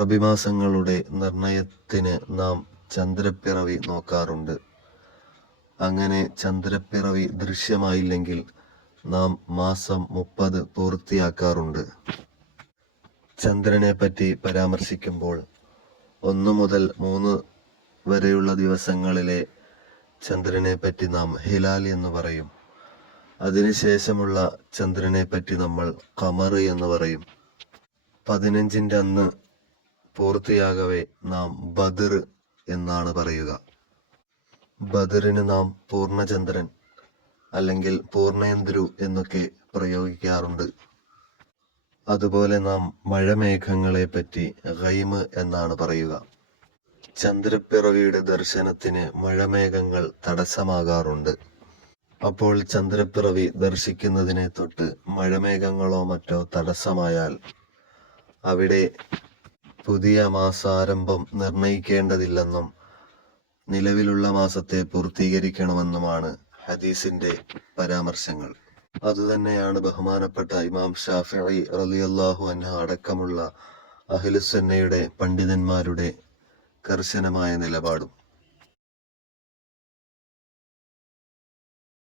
റബിമാസങ്ങളുടെ നിർണയത്തിന് നാം ചന്ദ്രപ്പിറവി നോക്കാറുണ്ട്. അങ്ങനെ ചന്ദ്രപ്പിറവി ദൃശ്യമായില്ലെങ്കിൽ നാം മാസം മുപ്പത് പൂർത്തിയാക്കാറുണ്ട്. ചന്ദ്രനെ പറ്റി പരാമർശിക്കുമ്പോൾ ഒന്ന് മുതൽ മൂന്ന് വരെയുള്ള ദിവസങ്ങളിലെ ചന്ദ്രനെ പറ്റി നാം ഹിലാൽ എന്ന് പറയും. അതിനുശേഷമുള്ള ചന്ദ്രനെ പറ്റി നമ്മൾ കമർ എന്ന് പറയും. പതിനഞ്ചിന്റെ അന്ന് പൂർത്തിയാകവേ നാം ബദർ എന്നാണ് പറയുക. ബദറിന് നാം പൂർണചന്ദ്രൻ അല്ലെങ്കിൽ പൂർണേന്ദ്രു എന്നൊക്കെ പ്രയോഗിക്കാറുണ്ട്. അതുപോലെ നാം മഴമേഘങ്ങളെ പറ്റി ഗൈമ് എന്നാണ് പറയുക. ചന്ദ്രപ്പിറവിയുടെ ദർശനത്തിന് മഴമേഘങ്ങൾ തടസ്സമാകാറുണ്ട്. അപ്പോൾ ചന്ദ്രപ്പിറവി ദർശിക്കുന്നതിനെ തൊട്ട് മഴമേഘങ്ങളോ മറ്റോ തടസ്സമായാൽ അവിടെ പുതിയ മാസാരംഭം നിർണയിക്കേണ്ടതില്ലെന്നും നിലവിലുള്ള മാസത്തെ പൂർത്തീകരിക്കണമെന്നുമാണ് ഹദീസിന്റെ പരാമർശങ്ങൾ. അതുതന്നെയാണ് ബഹുമാനപ്പെട്ട ഇമാം ഷാഫി റളിയല്ലാഹു അൻഹു അടക്കമുള്ള അഹ്ലുസുന്നയുടെ പണ്ഡിതന്മാരുടെ കർശനമായ നിലപാടും.